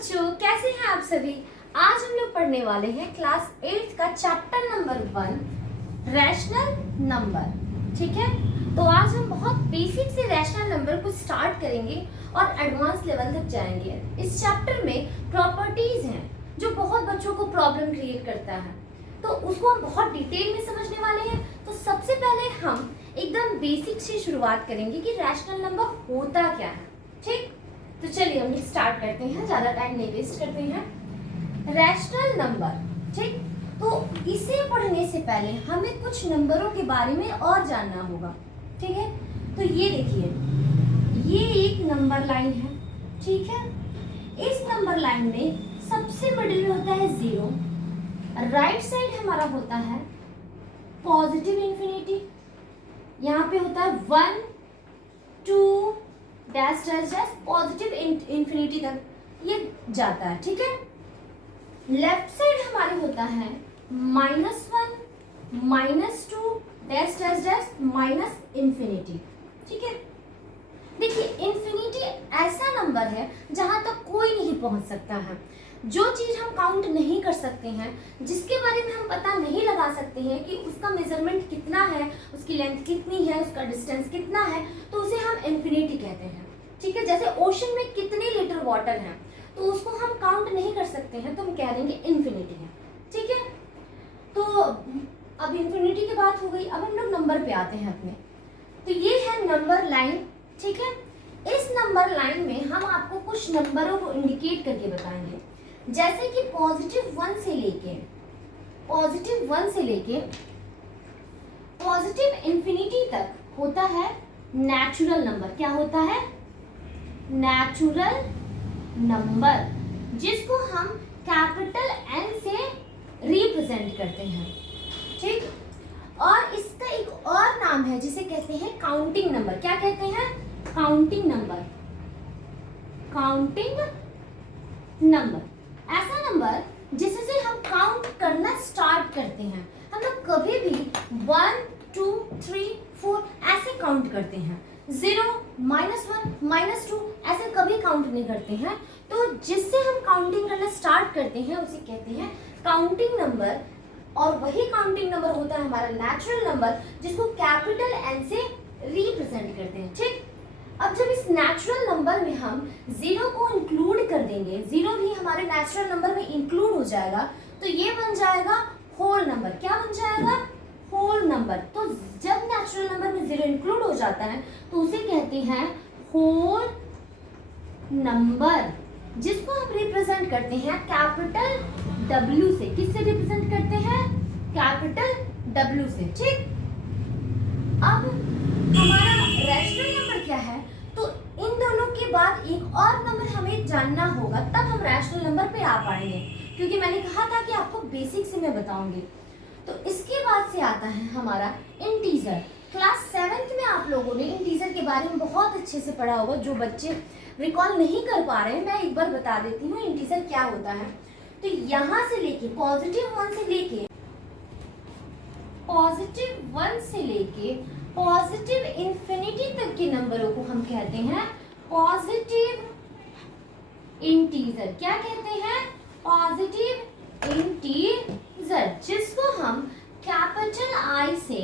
बच्चों, कैसे हैं आप सभी। आज हम लोग पढ़ने वाले हैं क्लास 8 का चैप्टर नंबर 1 रैशनल नंबर। ठीक है, तो आज हम बहुत बेसिक से रैशनल नंबर को स्टार्ट करेंगे और एडवांस लेवल तक जाएंगे। इस चैप्टर में प्रॉपर्टीज हैं जो बहुत बच्चों को प्रॉब्लम क्रिएट करता है, तो उसको हम बहुत डिटेल में समझने वाले हैं। तो सबसे पहले हम एकदम बेसिक से शुरुआत करेंगे कि रैशनल नंबर होता क्या है। ठीक, तो चलिए हम स्टार्ट करते हैं, ज़्यादा टाइम नहीं वेस्ट करते हैं। रैशनल नंबर, ठीक, तो इसे पढ़ने से पहले हमें कुछ नंबरों के बारे में और जानना होगा। ठीक है, तो ये देखिए, ये एक नंबर लाइन है। ठीक है, इस नंबर लाइन में सबसे मिडिल में होता है 0, राइट साइड हमारा होता है पॉजिटिव इंफिनिटी, यहाँ पे होता है 1 2 dash dash dash positive infinity तक ये जाता है। ठीक है, लेफ्ट साइड हमारे होता है -1 -2 dash dash dash minus infinity. ठीक है, देखिए इंफिनिटी ऐसा नंबर है जहां तक कोई नहीं पहुंच सकता है। जो चीज हम काउंट नहीं कर सकते हैं, जिसके बारे में हम पता नहीं लगा सकते हैं कि उसका मेजरमेंट कितना है, उसकी लेंथ कितनी है, उसका डिस्टेंस कितना है, तो उसे हम इंफिनिटी कहते हैं। ठीक है, जैसे ओशन में कितने लीटर वाटर है, तो उसको हम काउंट नहीं कर सकते हैं, तो हम कह देंगे इंफिनिटी है। ठीक है, तो अब इंफिनिटी की बात हो गई, अब हम लोग नंबर पे आते हैं अपने। तो ये है नंबर लाइन। ठीक है, इस नंबर लाइन में हम आपको कुछ नंबरों को इंडिकेट करके बताएंगे, जैसे कि पॉजिटिव 1 से लेके पॉजिटिव इंफिनिटी तक होता है नेचुरल नंबर। क्या होता है? नेचुरल नंबर, जिसको हम कैपिटल N से रिप्रेजेंट करते हैं। ठीक, और इसका एक और नाम है जिसे कहते हैं काउंटिंग नंबर। क्या कहते हैं? Counting number. काउंटिंग नंबर ऐसा नंबर जिससे हम काउंट करना स्टार्ट करते हैं। हम लोग कभी भी 1 2 3 4 ऐसे काउंट करते हैं, 0 -1 -2 ऐसे कभी काउंट नहीं करते हैं। तो जिससे हम काउंटिंग करना स्टार्ट करते हैं उसे कहते हैं काउंटिंग नंबर, और वही काउंटिंग नंबर होता है हमारा नेचुरल नंबर, जिसको कैपिटल N से रिप्रेजेंट करते हैं। ठीक, अब जब इस नेचुरल नंबर में हम 0 को इंक्लूड कर देंगे, 0 भी हमारे नेचुरल नंबर में इंक्लूड हो जाएगा, तो ये बन जाएगा होल नंबर। क्या बन जाएगा? Whole number. तो जब नेचुरल नंबर में 0 इंक्लूड हो जाता है तो उसे कहते हैं होल नंबर, जिसको हम रिप्रेजेंट करते हैं कैपिटल W से। किससे रिप्रेजेंट करते हैं? कैपिटल W से। ठीक, अब हमारा रैशनल नंबर क्या है, तो इन दोनों के बाद एक और नंबर हमें जानना होगा, तब हम रैशनल नंबर पे आ पाएंगे, क्योंकि मैंने कहा था कि आपको बेसिक से मैं बताऊंगी। तो इसके बाद से आता है हमारा इंटीजर। क्लास 7th में आप लोगों ने इंटीजर के बारे में बहुत अच्छे से पढ़ा होगा। जो बच्चे रिकॉल नहीं कर पा रहे हैं, मैं एक बार बता देती हूँ इंटीजर क्या होता है। तो यहाँ से लेके पॉजिटिव 1 से लेके पॉजिटिव इंफिनिटी तक के नंबरों को हम कहते हैं पॉजिटिव इंटीजर। क्या कहते हैं? पॉजिटिव इंटीजर, जिसको हम कैपिटल I से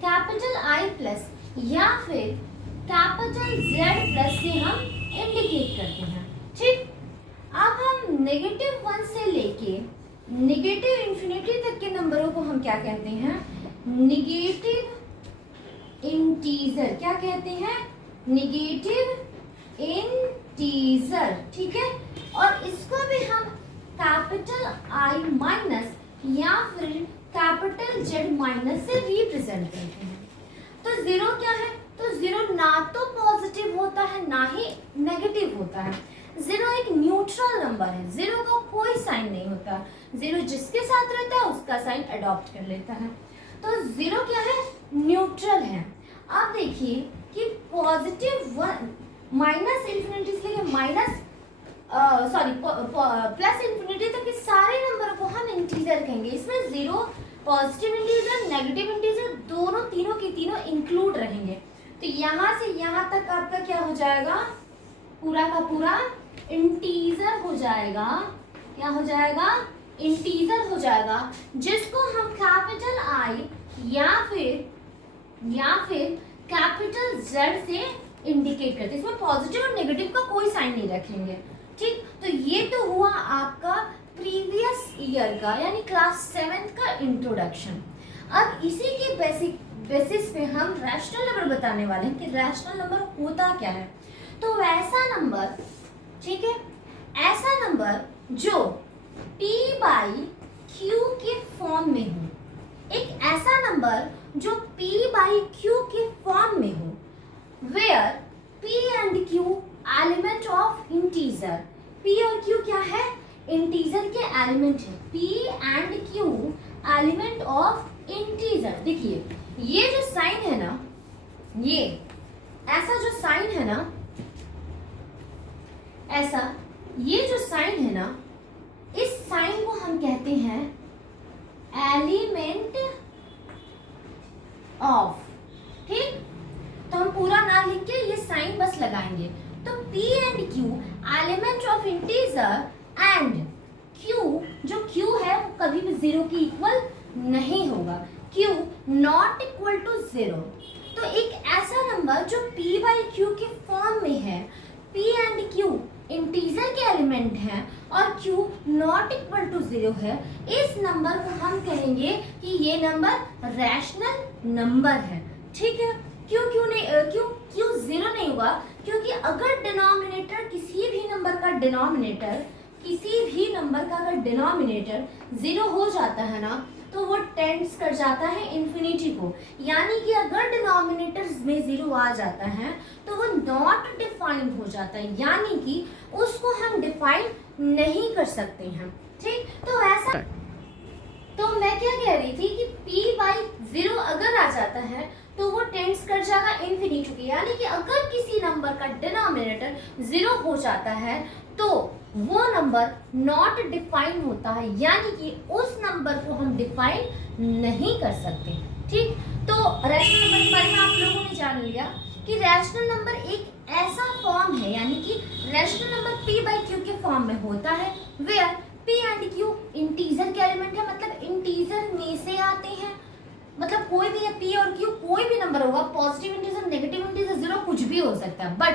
कैपिटल I प्लस या फिर कैपिटल Z प्लस से हम इंडिकेट करते हैं। ठीक, अब हम -1 से लेके नेगेटिव इंफिनिटी तक के नंबरों को हम क्या कहते हैं? Negative integer. क्या कहते हैं? Negative integer. ठीक है, और इसको भी हम कैपिटल I माइनस या फिर कैपिटल Z माइनस से रिप्रेजेंट करते हैं। तो 0 क्या है? तो 0 ना तो पॉजिटिव होता है ना ही नेगेटिव होता है। 0 एक न्यूट्रल नंबर है, 0 का कोई साइन नहीं होता। 0 जिसके साथ रहता है उसका साइन अडॉप्ट कर लेता है। तो 0 क्या है? न्यूट्रल है। अब देखिए कि पॉजिटिव 1 माइनस इंफिनिटी से लेके प्लस इंफिनिटी तक के सारे नंबर को हम इंटीजर कहेंगे। इसमें 0 पॉजिटिव इंटीजर, नेगेटिव इंटीजर दोनों तीनों के तीनों इंक्लूड रहेंगे। तो यहाँ से यहाँ तक आपका क्या हो जाएगा? पूरा का पूरा इंटीजर हो जाएगा। क्या हो जाएगा? इंटीजर हो जाएगा, जिसको हम कैपिटल आई या फिर कैपिटल जेड से इंडिकेट करते हैं। इसमें पॉजिटिव और नेगेटिव का कोई साइन नहीं रखेंगे। ठीक, तो ये तो हुआ आपका प्रीवियस ईयर का यानी क्लास 7 का इंट्रोडक्शन। अब इसी के बेसिस पे हम रैशनल नंबर बताने वाले हैं कि रैशनल नंबर होता क्या है। तो वैसा नंबर, ठीक है, ऐसा नंबर जो p बाई q के फॉर्म में हो, एक ऐसा नंबर जो p बाई q के फॉर्म में हो, where p and q element of integer. p और q क्या है? इंटीजर के एलिमेंट है। p and q element of integer. देखिए ये जो साइन है ना, ये ऐसा जो साइन है ना, ऐसा ये जो साइन है ना, इस साइन को हम कहते हैं एलिमेंट ऑफ। ठीक, तो हम पूरा ना लिख के ये साइन बस लगाएंगे। तो p and q element of integer and q, जो q है वो कभी भी 0 के इक्वल नहीं होगा। q not equal to 0। तो एक ऐसा नंबर जो p बाई q के फॉर्म में है, p एंड q इंटीजर के एलिमेंट हैं और q नॉट इक्वल टू 0 है, इस नंबर को हम कहेंगे कि ये नंबर रैशनल नंबर है। ठीक है, क्यों 0 नहीं हुआ? क्योंकि अगर डिनोमिनेटर किसी भी नंबर का अगर डिनोमिनेटर 0 हो जाता है ना, तो वो टेंड्स कर जाता है इन्फिनिटी को। यानी कि अगर डिनोमिनेटर में 0 आ जाता है तो वो नॉट डिफाइन हो जाता है, यानी कि उसको हम डिफाइन नहीं कर सकते हैं। ठीक, तो ऐसा, तो मैं क्या कह रही थी कि p बाई 0 अगर आ जाता है तो वो टेंड्स कर जाएगा इन्फिनिटी को। यानी कि अगर किसी नंबर का डिनोमिनेटर 0 हो जाता है तो वो नंबर नॉट डिफाइन होता है, यानी कि उस नंबर को हम डिफाइन नहीं कर सकते। ठीक, तो रैशनल नंबर के बारे में आप लोगों ने जान लिया कि रैशनल नंबर एक ऐसा फॉर्म है, यानी कि rational number p by q के फॉर्म में होता है, where p and q integer के एलिमेंट है, मतलब इंटीजर में से आते हैं। मतलब कोई भी है, p और q कोई भी नंबर होगा, पॉजिटिव इंटीजर, नेगेटिव इंटीजर, 0 कुछ भी हो सकता है, बट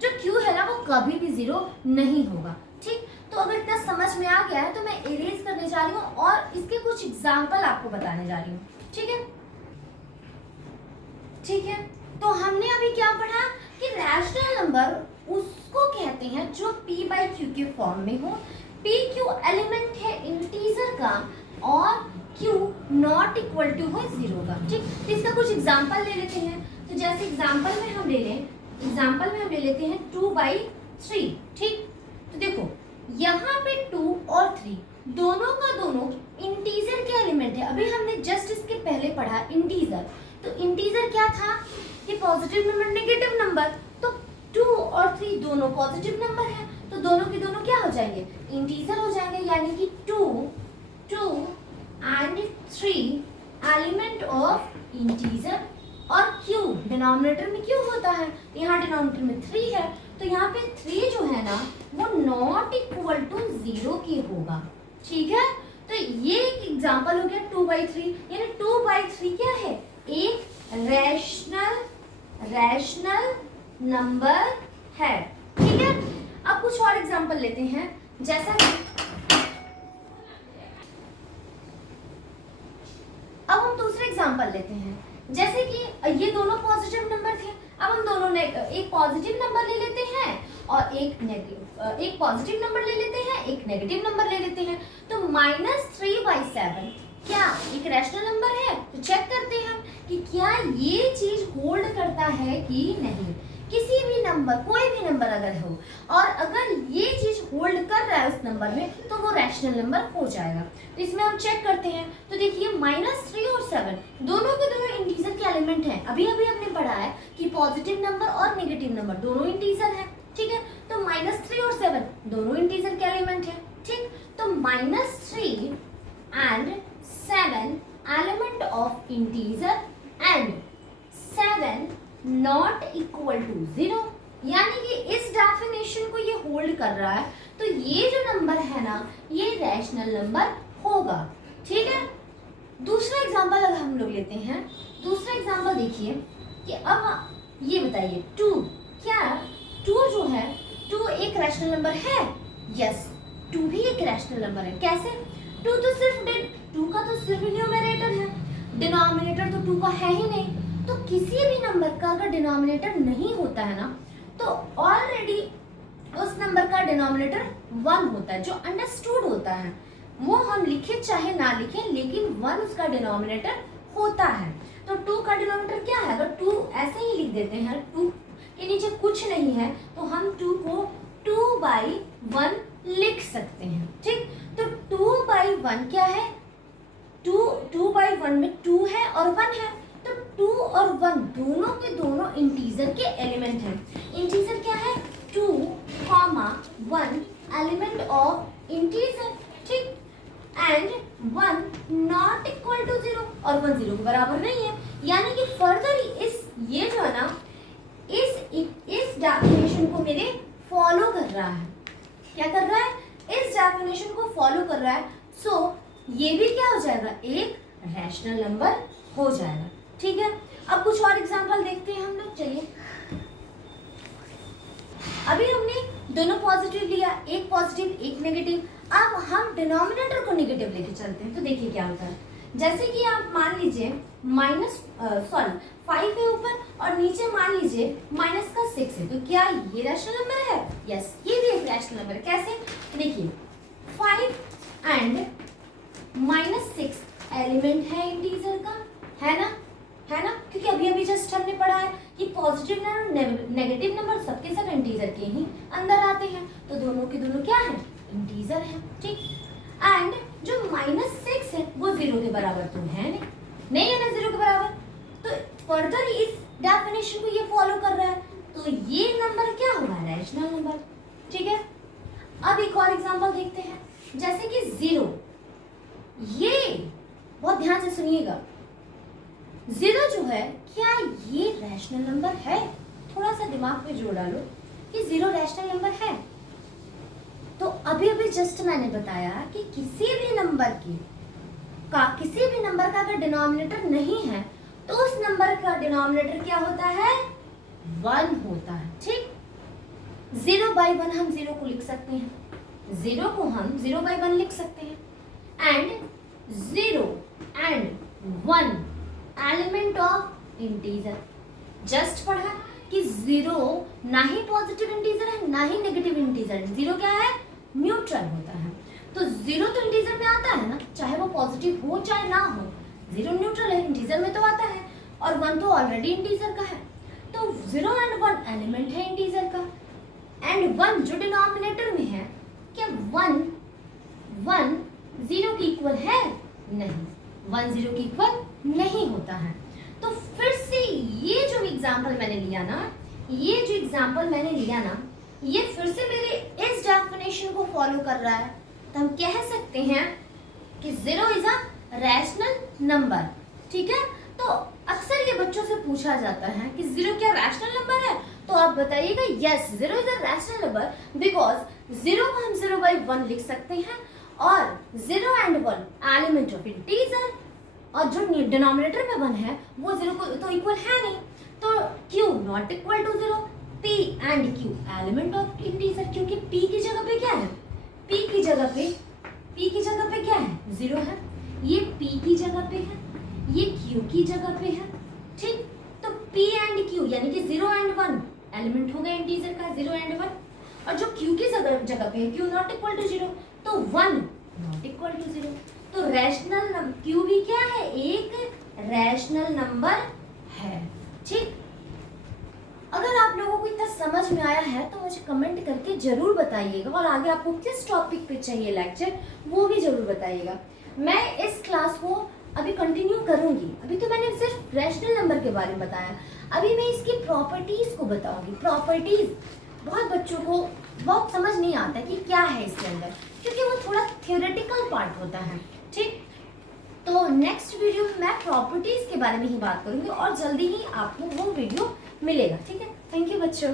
जो q है ना वो कभी भी 0 नहीं होगा। ठीक, तो अगर इतना समझ में आ गया है तो मैं इरेज करने जा रही हूँ और इसके कुछ एग्जाम्पल आपको बताने जा रही हूँ। ठीक है, ठीक है, तो हमने अभी क्या पढ़ा कि रैशनल नंबर उसको कहते हैं जो p बाई q के फॉर्म में हो, p q एलिमेंट है इंटीजर का और q नॉट इक्वल टू हो 0 का। ठीक, तो इसका कुछ एग्जाम्पल ले लेते हैं। तो जैसे एग्जाम्पल में हम ले लेते हैं 2 बाई 3। ठीक, तो देखो यहाँ पे 2 और 3 दोनों का दोनों इंटीजर के एलिमेंट है। अभी हमने जस्ट इसके पहले पढ़ा इंटीजर, तो इंटीजर क्या था कि पॉजिटिव नंबर, नेगेटिव नंबर। तो 2 और 3 दोनों पॉजिटिव नंबर है, तो दोनों के दोनों क्या हो जाएंगे? इंटीजर हो जाएंगे, यानी कि 2 एंड 3 एलिमेंट ऑफ इंटीजर। और q डिनोमिनेटर में q होता है, यहाँ डिनोमिनेटर में 3 है, तो यहाँ पे 3 जो है ना वो नॉट इक्वल टू 0 के होगा। ठीक है, तो ये एक एग्जांपल हो गया 2 बाई 3, यानी 2 बाई 3 क्या है? एक रैशनल नंबर है। ठीक है, अब कुछ और एग्जांपल लेते हैं। जैसा कि अब हम दूसरे एग्जांपल लेते हैं, जैसे कि ये दोनों पॉजिटिव नंबर थे, अब हम दोनों ने एक पॉजिटिव नंबर ले लेते हैं और एक पॉजिटिव नंबर ले लेते हैं, एक नेगेटिव नंबर ले लेते हैं। तो -3/7 क्या एक रैशनल नंबर है? तो चेक करते हैं कि क्या ये चीज होल्ड करता है कि नहीं। किसी भी नंबर, कोई भी नंबर अगर हो और अगर ये चीज होल्ड कर रहा है उस नंबर में, तो वो रैशनल नंबर हो जाएगा। तो इसमें हम चेक करते हैं। तो देखिए -3 और 7 दोनों के दोनों इंटीजर के एलिमेंट हैं। अभी हमने पढ़ा है कि पॉजिटिव नंबर और नेगेटिव नंबर दोनों इंटीजर हैं। ठीक है, तो -3 और 7 दोनों इंटीजर के एलिमेंट हैं। ठीक, तो -3 and 7 element of integer and 7 not equal to 0। यानी कि इस डेफिनेशन को ये होल्ड कर रहा है, तो ये जो नंबर है ना ये रैशनल नंबर होगा। ठीक है, दूसरा एग्जांपल अगर हम लोग लेते हैं, दूसरा एग्जांपल देखिए कि अब ये बताइए 2, क्या 2 जो है 2 एक रैशनल नंबर है? यस, 2 भी एक रैशनल नंबर है। कैसे? 2 तो सिर्फ 2 का तो सिर्फ न्यूमरेटर है, डिनोमिनेटर तो 2 का है ही नहीं। तो किसी भी नंबर का अगर डिनोमिनेटर नहीं होता है ना तो ऑलरेडी उस नंबर का डिनोमिनेटर 1 होता है, जो अंडरस्टूड होता है। वो हम लिखे चाहे ना लिखे, लेकिन 1 उसका डिनोमिनेटर होता है। तो 2 का डिनोमिनेटर क्या है? अगर 2 ऐसे ही लिख देते हैं, 2 के नीचे कुछ नहीं है, तो हम 2 को 2/1 लिख सकते हैं। ठीक, तो 2/1 क्या है? 2/1 में 2 है और 1 है, तो 2 और 1 दोनों के दोनों इंटीजर के एलिमेंट हैं। इंटीजर क्या है? 2, 1 एलिमेंट ऑफ इंटीजर। ठीक, एंड 1 नॉट इक्वल टू 0, और 1 0 के बराबर नहीं है। यानी कि फर्दर इस ये जो है ना इस डेफिनेशन को मेरे फॉलो कर रहा है। क्या कर रहा है? इस डेफिनेशन को फॉलो कर रहा है। सो ये भी क्या हो जाएगा? एक रैशनल नंबर हो जाएगा। ठीक है, अब कुछ और एग्जांपल देखते हैं हम लोग। चलिए, अभी हमने दोनों पॉजिटिव लिया, एक पॉजिटिव एक नेगेटिव। अब हम डिनोमिनेटर को नेगेटिव लेके चलते हैं, तो देखिए क्या होता है। जैसे कि आप मान लीजिए 5 है ऊपर और नीचे मान लीजिए -6 है, तो क्या ये रैशनल नंबर है? यस, ये भी एक रैशनल नंबर है। कैसे? देखिए 5 एंड -6 एलिमेंट है इंटीजर का, है ना? क्योंकि अभी जस्ट हमने पढ़ा है कि पॉजिटिव नंबर नेगेटिव नंबर सबके सब इंटीजर के ही अंदर आते हैं, तो दोनों के दोनों क्या है? इंटीजर है। ठीक, एंड जो -6 है वो 0 के बराबर तो है नहीं है ना 0 के बराबर। तो फर्दर इस डेफिनेशन को ये फॉलो कर रहा है, तो ये नंबर क्या होगा? Rational number. ठीक है, अब एक और एग्जांपल देखते हैं। जैसे कि 0, ये बहुत ध्यान से सुनिएगा, 0 जो है क्या ये रैशनल नंबर है? थोड़ा सा दिमाग पे जोर डालो कि 0 रैशनल नंबर है। तो अभी जस्ट मैंने बताया कि किसी भी नंबर का अगर डिनोमिनेटर नहीं है तो उस नंबर का डिनोमिनेटर क्या होता है? 1 होता है। ठीक, 0/1 हम 0 को लिख सकते हैं, 0 को हम 0/1 लिख सकते हैं, and 0 and 1 element of integer. Just पढ़ा कि 0 ना ही पॉजिटिव इंटीजर है ना ही नेगेटिव इंटीजर है। 0 क्या है? न्यूट्रल होता है। तो 0 तो इंटीजर में आता है ना, चाहे वो पॉजिटिव हो चाहे ना हो, 0 न्यूट्रल है, इंटीजर में तो आता है, और 1 तो ऑलरेडी इंटीजर का है। तो 0 एंड 1 एलिमेंट है इंटीजर का, एंड 1 जो डिनोमिनेटर में है, क्या 1 0 के इक्वल है? नहीं, 1 0 के इक्वल नहीं होता है। तो फिर से ये जो एग्जांपल मैंने लिया ना, ये फिर से मेरे इस डेफिनेशन को फॉलो कर रहा है। तो हम कह सकते हैं कि 0 इज अ रैशनल नंबर। ठीक है, तो अक्सर ये बच्चों से पूछा जाता है कि 0 क्या रैशनल नंबर है? तो आप बताइएगा yes, 0 is a rational number because 0 को हम 0/1 लिख सकते हैं, और 0 एंड 1 एलिमेंट ऑफ इंटीजर, और जो डिनोमिनेटर में 1 है वो 0 को तो इक्वल है नहीं, तो q not equal to 0, p and q element of integer, क्योंकि p की जगह पे क्या है? p की जगह पे क्या है? 0 है। ये p की जगह पे है, ये q की जगह पे है। ठीक, तो p एंड q यानी कि 0 एंड 1 एलिमेंट हो गए इंटीजर का, 0 एंड 1, और जो q की जगह पे है q नॉट इक्वल टू 0, तो 1 नॉट इक्वल टू 0। तो रैशनल q भी क्या है? एक रैशनल नंबर है। ठीक, अगर आप लोगों को इतना समझ में आया है तो मुझे कमेंट करके जरूर बताइएगा, और आगे आपको किस टॉपिक पे चाहिए लेक्चर वो भी जरूर बताइएगा। मैं इस क्लास को अभी कंटिन्यू करूंगी। अभी तो मैंने सिर्फ रैशनल नंबर के बारे में बताया, अभी मैं इसकी प्रॉपर्टीज को बताऊंगी। प्रॉपर्टीज बहुत बच्चों को बहुत समझ नहीं आता कि क्या है इसके अंदर, क्योंकि वो थोड़ा थियोरेटिकल पार्ट होता है। ठीक, तो नेक्स्ट वीडियो में मैं प्रॉपर्टीज के बारे में ही बात करूंगी, और जल्दी ही आपको वो वीडियो मिलेगा। ठीक है, थैंक यू बच्चों।